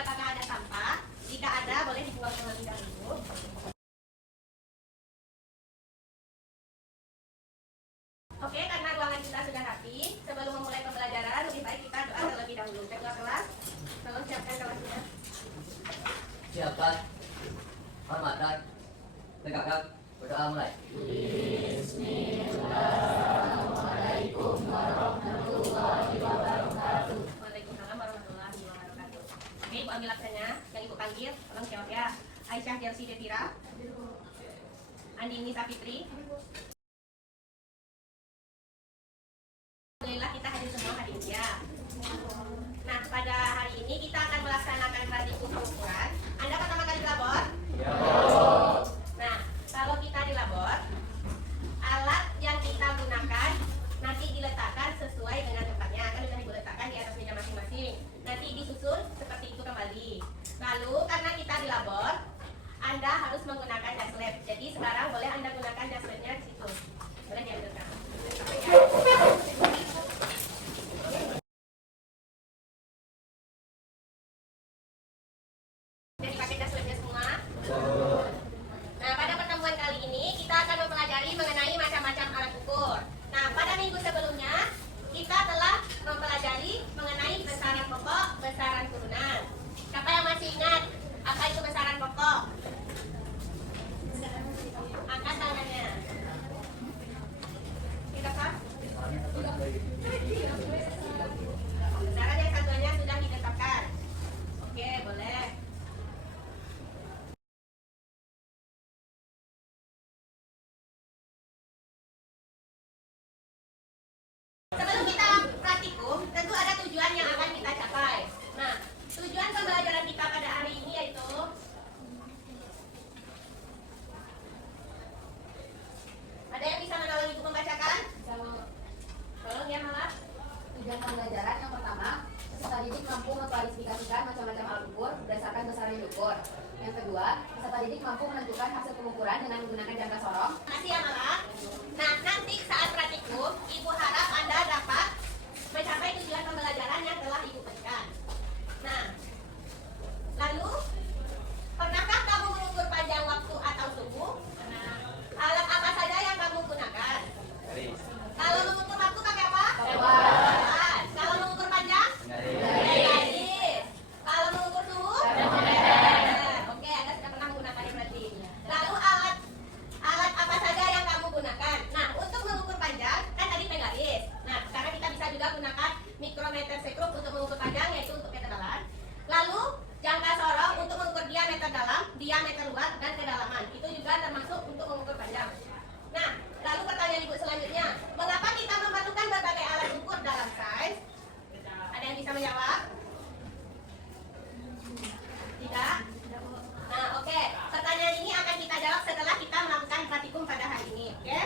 apakah ada sampah. Jika ada, boleh dibuang terlebih dahulu. Oke, karena ruangan kita sudah rapi, sebelum memulai pembelajaran, lebih baik kita doa terlebih dahulu. Ketua kelas, tolong siapkan kelasnya. Siapkan, hormatkan, tegakkan, berdoa mulai. Bismillahirrahmanirrahim. Warahmatullahi wabarakatuh. Waalaikumsalam warahmatullahi wabarakatuh. Oke, Ibu ambil absennya. Yang Ibu panggil, tolong jawab ya. Aisyah Jelsi Detira, Andini Sapitri. Alhamdulillah kita hadir semua hari ini ya. Nah, pada hari ini kita akan melaksanakan praktikum pengukuran. Anda pertama kali di labor? Ya. Nah, kalau kita di labor, alat yang kita gunakan nanti diletakkan sesuai dengan tempatnya. Kan sudah Ibu letakkan di atas meja masing-masing. Nanti disusun seperti itu kembali. Lalu karena kita di labor, Anda harus menggunakan jas lab. Jadi sekarang boleh Anda gunakan jas labnya di situ. Boleh diambilkan. Jadi pakai jas labnya semua. Nah, pada pertemuan kali ini kita akan mempelajari mengenai macam-macam alat ukur. Nah, pada minggu sebelumnya kita telah mempelajari mengenai besaran pokok, besaran turunan. Siapa yang masih ingat apa itu besaran pokok? Angkat tangannya. Tidak kah? Besaran yang satuannya sudah ditetapkan. Oke, boleh. Sebelum kita praktikum, tentu ada tujuan yang akan kita capai. Nah, tujuan pembelajaran kita pada hari ini yaitu ada yang bisa menolong Ibu membacakan? Tolong ya, Malah. Tujuan pembelajaran yang pertama, peserta didik mampu mengklasifikasikan macam-macam alat ukur berdasarkan besaran yang diukur. Yang kedua, peserta didik mampu menentukan hasil pengukuran dengan menggunakan jangka sorong. Makasih ya, Malah. Nah, nanti saat praktikum, Ibu harap Anda dapat mencapai tujuan pembelajaran yang telah Ibu berikan. Nah, lalu, pernahkah kamu mengukur panjang waktu atau suhu? Alat apa saja yang kamu gunakan? Kalau mengukur waktu pakai apa? Alat. Kalau mengukur panjang? Garis. Kalau mengukur suhu? Oke, Anda sudah pernah menggunakannya berarti. Lalu alat apa saja yang kamu gunakan? Nah, untuk mengukur panjang kan tadi garis. Nah, sekarang kita bisa juga gunakan mikrometer sekrup untuk mengukur panjang, yaitu untuk ketebalan. Lalu jangka sorong untuk mengukur diameter dalam, diameter luar, dan kedalaman. Itu juga termasuk untuk mengukur panjang. Nah, lalu pertanyaan Ibu selanjutnya, mengapa kita memerlukan berbagai alat ukur dalam sains? Ada yang bisa menjawab? Tidak? Nah, oke. Pertanyaan ini akan kita jawab setelah kita melakukan praktikum pada hari ini, oke?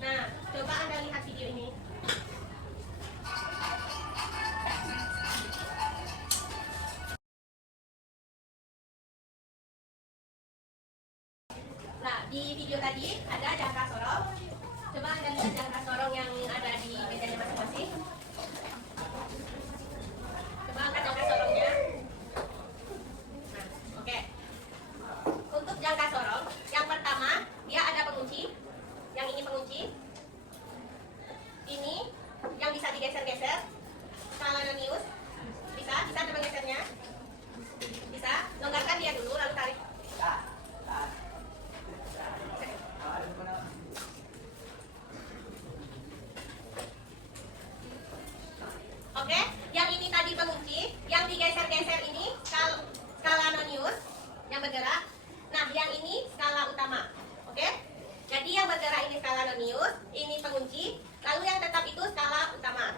Nah, coba Anda lihat video ini. Nah, di video tadi ada jangka sorong. Coba Anda lihat jangka sorong yang ada di mejanya masing-masing. Coba angkat jangka sorongnya. Nah, oke. Untuk jangka sorong, yang pertama dia ada pengunci. Yang ini pengunci. Ini yang bisa digeser-geser. Scalarius. Bisa coba gesernya. Bisa. Longgarkan dia dulu lalu tarik. Oke, yang ini tadi pengunci, yang digeser-geser ini Scalarius yang bergerak. Nah, yang ini skala utama. Oke? Jadi yang bergerak ini Scalarius, ini pengunci, lalu yang tetap itu skala utama.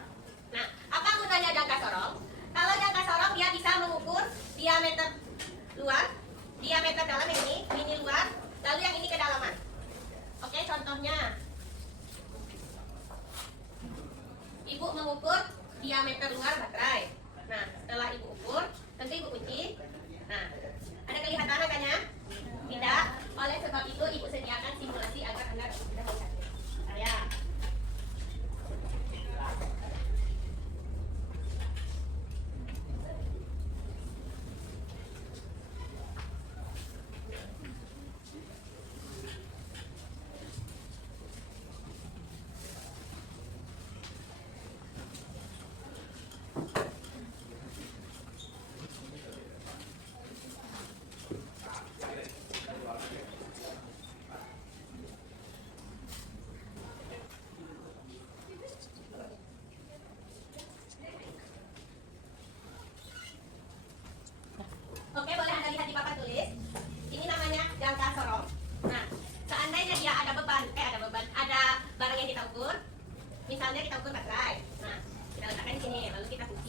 Nah, apa gunanya jangka sorong? Kalau jangka sorong dia bisa mengukur diameter luar, diameter dalam ini luar, lalu yang ini kedalaman. Oke, contohnya Ibu mengukur diameter luar baterai. Nah, setelah Ibu ukur, tentu Ibu kunci. Nah, ada kelihatan angkanya? Tidak. Oleh sebab itu Ibu sediakan simulasi agar Anda sudah melihatnya. Ya.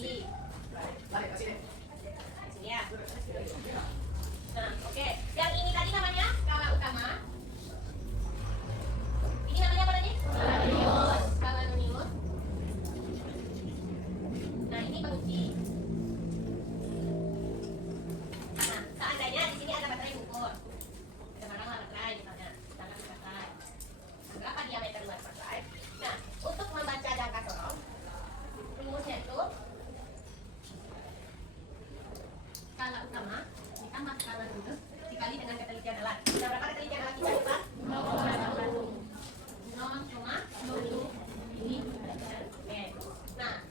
kunci. Sini ya. Nah, oke. Yang ini tadi namanya skala utama. Ini namanya apa tadi? Skala nonius. Nah, ini pengunci. Nah, seandainya di sini ada baterai ukur. Kita baranglah baterai misalnya. Kita kasih baterai. Nah, berapa diameter luar baterai? Nah, untuk membaca jangka sorong, rumusnya itu skala utama ditambah skala nonius dikali dengan ketelitian alat. Nah, berapa ketelitian alat kita coba? 0,0 ini. Oke. Nah,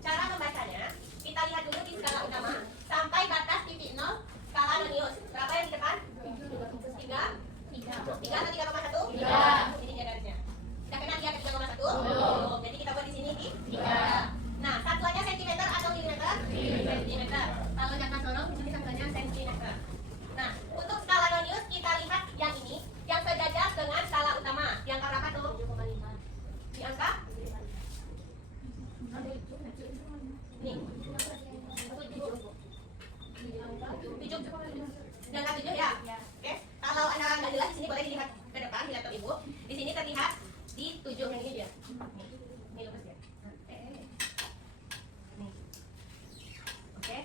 cara membacanya kita lihat dulu di skala utama sampai batas titik 0 skala nonius. Berapa yang di depan? 3 atau 3,1? Ini dia garisnya. Kita kenal dia ke 3,1? Belum. Jadi kita buat di sini di 3. Nah, satuannya sentimeter atau milimeter? Sentimeter. Kalau jangka sorong di sini satuannya sentimeter. Nah, untuk skala nonius kita lihat yang ini yang sejajar dengan skala utama. Di angka berapa tuh? Di angka? Nih. 7. Di angka 7 ya? Oke. Kalau Anda nggak jelas di sini boleh dilihat ke depan di laptop Ibu. Di sini terlihat di 7 yang ini dia. Ini lupus ya. Nih. Oke.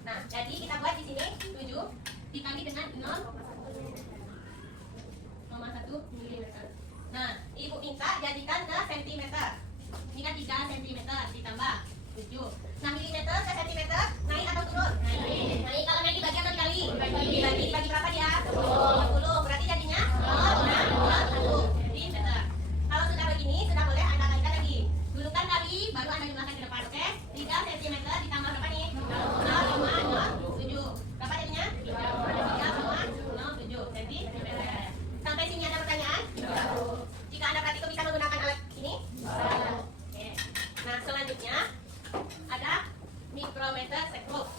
Nah, jadi kita buat di sini 7 dikali dengan 0,1 milimeter. Nah, Ibu minta jadikan ke sentimeter. Ini kan 3 sentimeter ditambah 7. Nah, milimeter ke sentimeter naik atau turun? Naik. Kalau naik dibagi atau dikali? Dibagi berapa dia? 20. Berarti jadinya 0,21 meter. Kalau sudah begini, sudah boleh Anda kalikan lagi. Dulukan kali, baru Anda jumlahkan ke depan, oke? 3 cm ditambah berapa nih? 0,07. Berapa jadinya? 3,07 cm. Sampai sini ada pertanyaan? Jika Anda praktikum bisa menggunakan alat ini? Oke. Nah, selanjutnya ada mikrometer sekrup.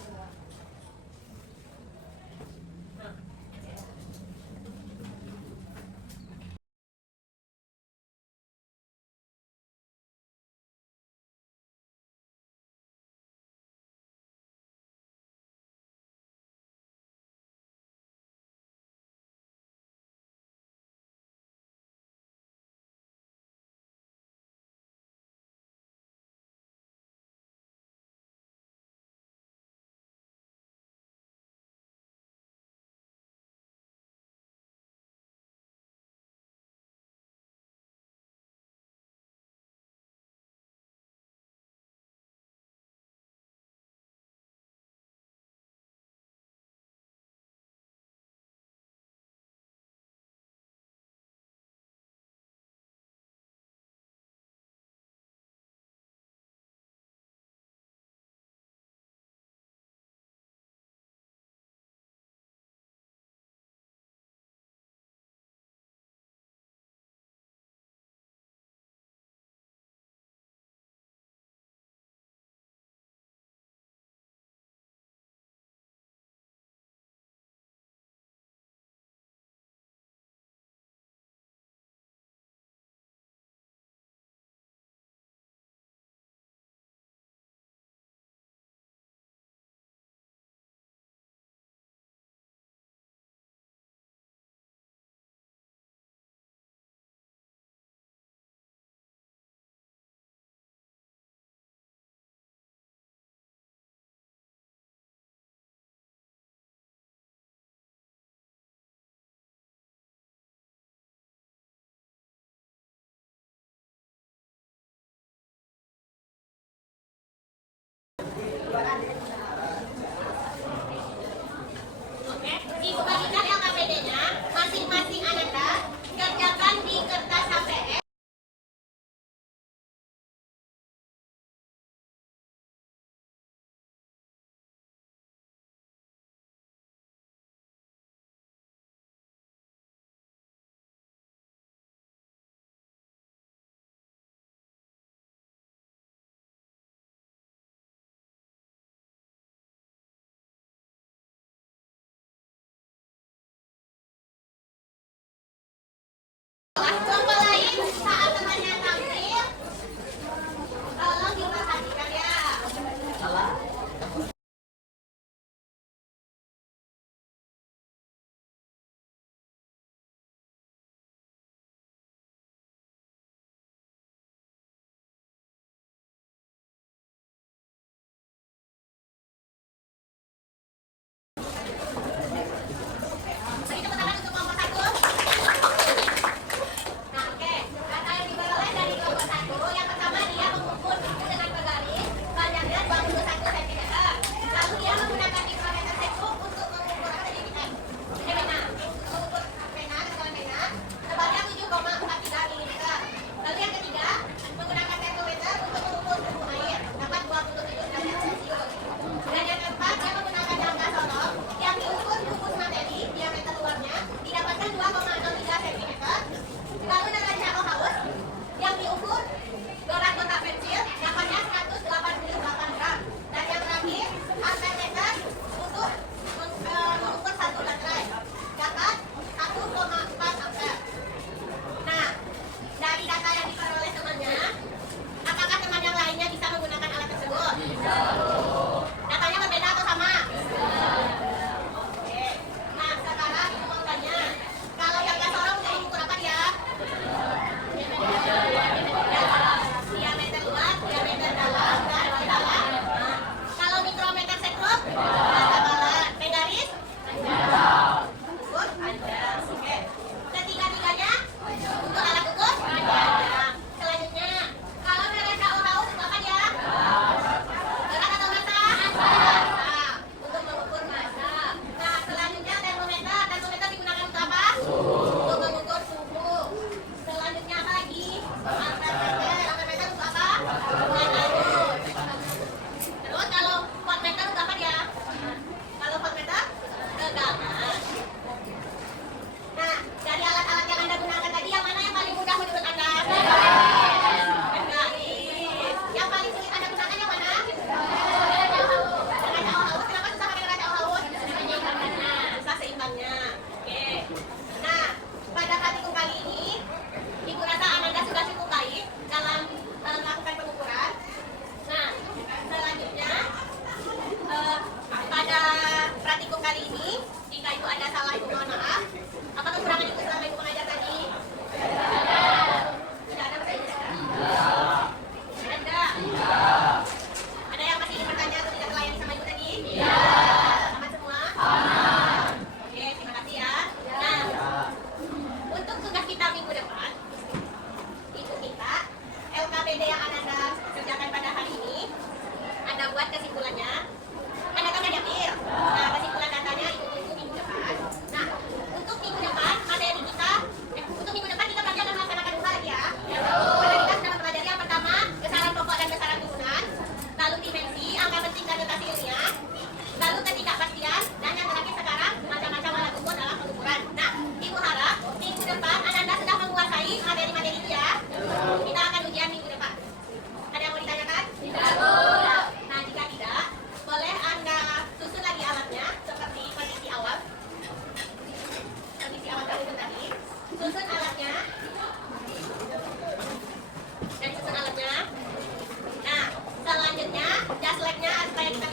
Datanya berbeda atau sama? Oke. Nah, sekarang ibu mau tanya, kalau yang nggak sorong udah mengukur apa dia? Diameter luas, diameter dalam, dan dalam. Nah, kalau mikrometer sekron, balat. Megaris? Ukur panjang. Oke. Ketiga-tiganya untuk alat ukur panjang. Selanjutnya, kalau mereka tahu itu apa dia? Berat atau massa? Massa. Untuk mengukur massa. Nah, selanjutnya termometer. Termometer digunakan untuk apa? Untuk mengukur suhu. Selanjutnya apa lagi? Ampermeter. Ampermeter untuk apa? Mengukur. Terus kalau voltmeter untuk apa dia? Kalau voltmeter? Tegangan. Nah, dari alat-alat yang Anda gunakan tadi, yang mana yang paling mudah menurut Anda? Garis. Yang paling sulit Anda gunakan yang mana? Raca haus. Kenapa susah pakai raca haus? Susah seimbangnya. Oke. Nah, pada praktikum kali ini, Ibu rasa Anda sudah cukup baik dalam melakukan pengukuran. Nah, selanjutnya pada praktikum kali ini, jika Ibu ada salah, Ibu mohon maaf. Apa kekurangan Ibu selama Ibu mengajar tadi? Tidak ada masih ada? Ada yang masih ingin bertanya atau tidak terlayani sama Ibu tadi? Aman semua? Oke, terima kasih ya. Nah, untuk tugas kita minggu depan, Ibu minta LKPD yang Anda kerjakan pada hari ini, Anda buat kesimpulannya. Anda kan ada diambil. Nah, kesimpulan datanya Ibu tunggu minggu depan. Nah, untuk minggu depan materi kita, untuk minggu depan kita akan melaksanakan dua lagi ya. Karena kita sudah mempelajari yang pertama besaran pokok dan besaran turunan, lalu dimensi, angka penting dan notasi ilmiah, lalu ketidakpastian, dan yang terakhir sekarang macam-macam alat ukur dalam pengukuran. Nah, Ibu harap minggu depan Anda sudah menguasai materi-materi itu ya. Kita akan ujian minggu depan. Ada yang mau ditanyakan? Tidak. Nah, jika tidak, boleh Anda susun lagi alatnya seperti kondisi awal. Kondisi awal tadi tadi. Susun alatnya. Dan susun alatnya. Nah, selanjutnya jas labnya supaya kita